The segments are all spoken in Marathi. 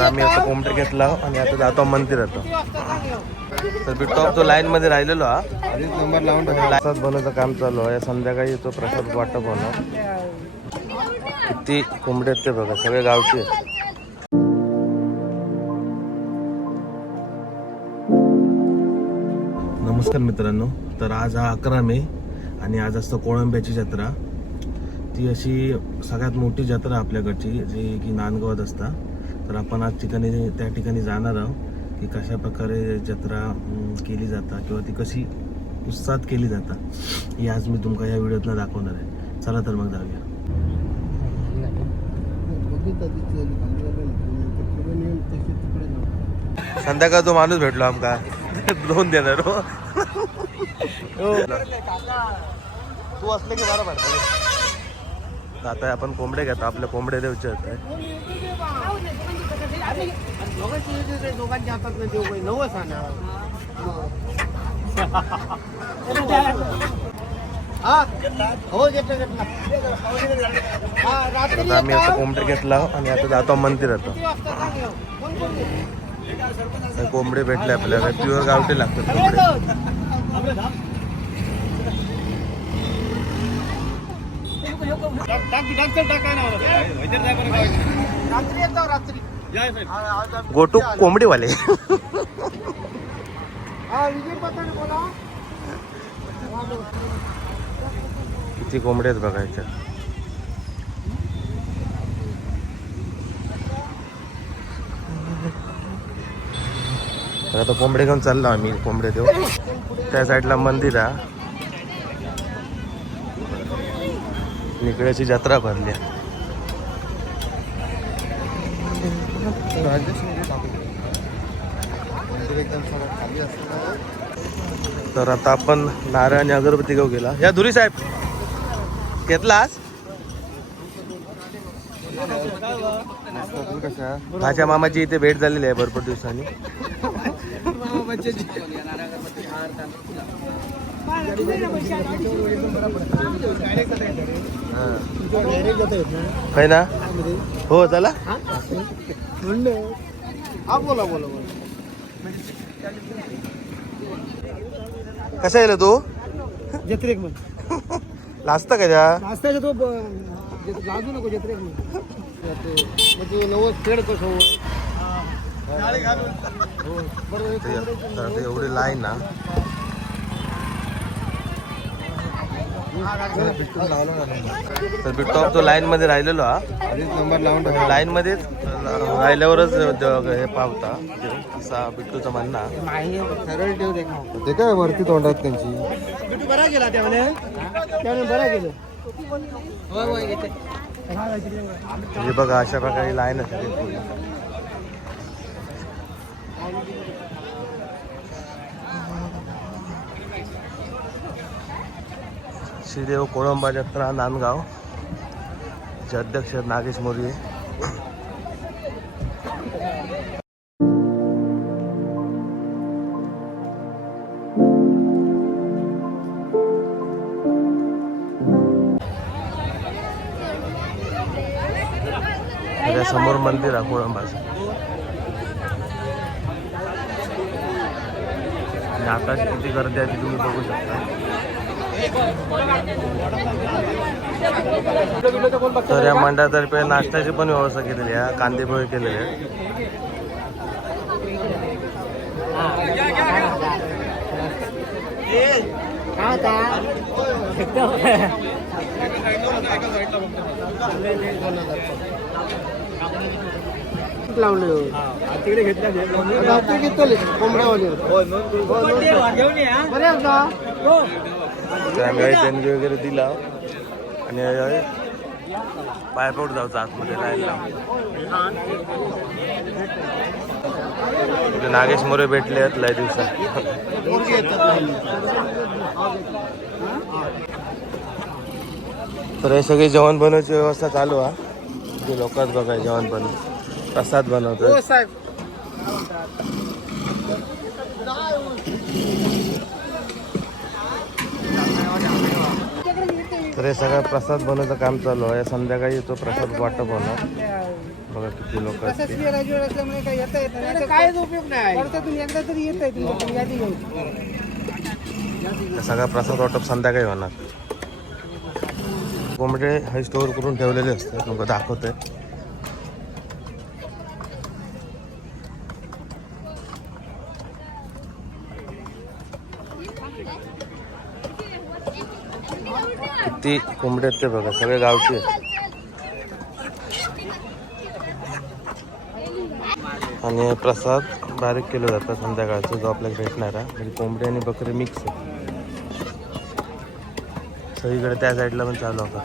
आता आम्ही आता कोंबडे घेतला आणि आता जातो मंदिरात. तर बिटॉप जो लाईन मध्ये राहिलेलो हा नंबर लावून प्रसाद बनवायचं काम चालू आहे. संध्याकाळी येतो प्रसाद वाटप होणार. किती कोंबडे आहेत ते बघा, सगळे गावठी आहेत. नमस्कार मित्रांनो, तर आज हा 11 मे आणि आज असतं कोळंब्याची जत्रा. ती अशी सगळ्यात मोठी जत्रा आपल्याकडची, जी की नांदगावात असता. तर आपण आज त्या ठिकाणी जाणार आहोत की कशा प्रकारे जत्रा केली जाता किंवा ती कशी उत्साहात केली जाता, ही आज मी तुमका या व्हिडिओतनं दाखवणार आहे. चला तर मग जाऊया. संध्याकाळ जो माणूस भेटलो आमका दोन देणार हो. तू असले की बरं पडतं. आता आपण कोंबडे घेतो, आपले कोंबडे देवचे होते. आम्ही आता कोंबडे घेतला आणि आता जातो मंदिरात. कोंबडे भेटले आपल्याला, प्युअर गावठी लागतात कोंबडे. गोटू कोंबडीवाले. किती कोंबडे आहेत बघायच्या. आता कोंबडे घेऊन चाललो आम्ही. कोंबडे देऊ त्या साईडला मंदिर आहे. निकळ्याची जत्रा भरली. तर आता आपण नारळ आणि अगरबत्ती घेऊ गेला. या धुरी साहेब घेतलास. माझ्या मामाची इथे भेट झालेली आहे भरपूर दिवसांनी. काय ना हो चला. बोला बोला कसा येईल तू जत्रेक लाजता का त्या नाश्त्याचा तो लाजू नको जत्रेक म्हणजे नवस खेळ कसं एवढी लाईन ना. तर बिटॉप जो लाईन मध्ये राहिलेलो हा नंबर लावून लाईन मध्ये राहिल्यावरच हे पावता असा बिट्टूचा म्हणणं. सरळ ठेव दे ते काय वरती तोंडात त्यांची. बिट्टू बरा गेला त्याने बरा गेलं. म्हणजे बघा अशा प्रकारे लाईन असते. श्रीदेव कोळंबा जत्रा नांदगाव चे अध्यक्ष नागेश मोरे. समोर मंदिर आहे कोळंबाचं. आणि आता किती गर्दी आहे ती तुम्ही बघू शकता. तर या मंडळातर्फे नाश्त्याची पण व्यवस्था केलेली आहे. कांदे पोहे केलेले आहेत. तिकडे घेतले कोंबड्यावाले आम्ही देणगी वगैरे दिला आणि पायपोट जायचं आतमध्ये लाईन लावून. नागेश मोरे भेटले आहेत लय दिवसात. तर हे सगळी जेवण बनवायची व्यवस्था चालू आहे. ते लोकच बघा जेवण प्रसाद बनवतो. तर हे सगळं प्रसाद बनवायचं काम चालू आहे. संध्याकाळी तो प्रसाद वाटप होणार बघा किती लोक तसंच असतील. राजवाडा असल्यामुळे काही येता येत नाही काहीच उपयोग नाही वर्षातून एकदा तरी येत आहे तुम्ही यादी घेऊन सगळा प्रसाद वाटप संध्याकाळी होणार. कोंबडे हे स्टोअर करून ठेवलेले असतात. लोक दाखवते. किती कोंबडे आहेत ते बघा, सगळे गावचे आहेत. आणि प्रसाद बारीक केलं जातं संध्याकाळचं, जो आपल्याला भेटणारा. म्हणजे कोंबडे आणि बकरी मिक्स आहे. सगळीकडे त्या साईडला पण चालू आहे.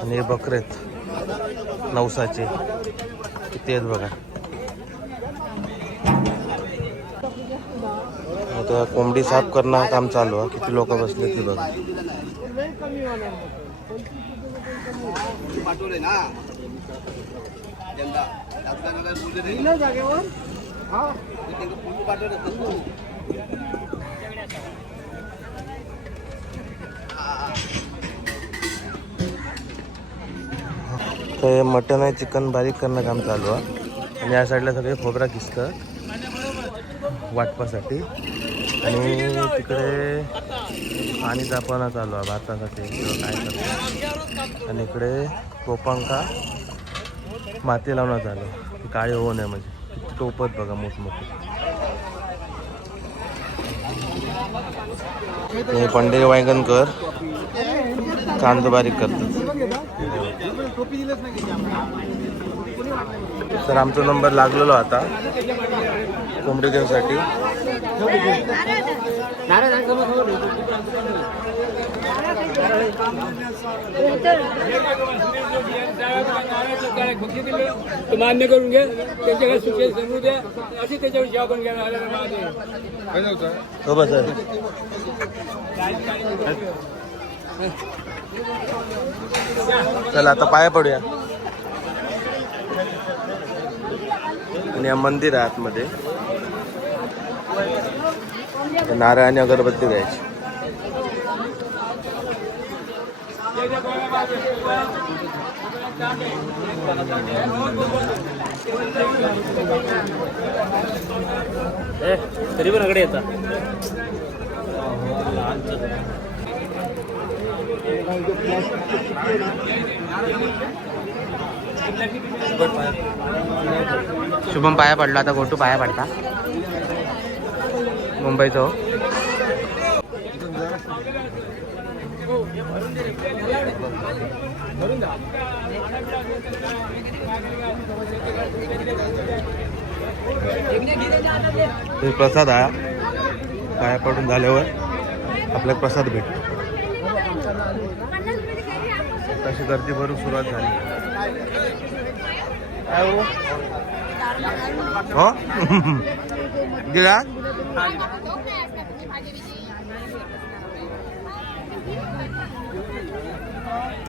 आणि हे बकरे आहेत नवसाचे, किती आहेत बघा. आता कोंबडी साफ करणं काम चालू आहे. किती लोक बसले ती बघा. जागेवर ते मटन आणि चिकन बारीक करणं काम चालू आहे. आणि या साईडला सगळे खोबरा किसतं वाटपासाठी. आणि तिकडे पाणी तापवणं चालू आहे भातासाठी किंवा काय करतं. आणि इकडे टोपांका माती लावणं चालू आहे, काळे होऊ नये म्हणजे. किती टोपत बघा मोठमोठे. हे पंढरी वायगणकर कांदा बारीक करतात. तर आमचा नंबर लागलेलो आता कोंबडी देवसाठी. मान्य करून घ्या त्यांच्याकडे सुखे समजू द्या अशी त्याच्यावर जेव्हा पण घ्यायला हो बस चला आता पाया पडूया. आणि या मंदिर आहे आतमध्ये. नारळ आणि अगरबत्ती द्यायची. तरी पण अकडे येतात. शुभम पाया पडला, आता गोटू पाया पडता मुंबईचा हो. हे प्रसाद आहे. पाया पडून झाल्यावर आपल्याला प्रसाद भेटतो. तशी गर्दी भरून सुरुवात झाली. हो दिला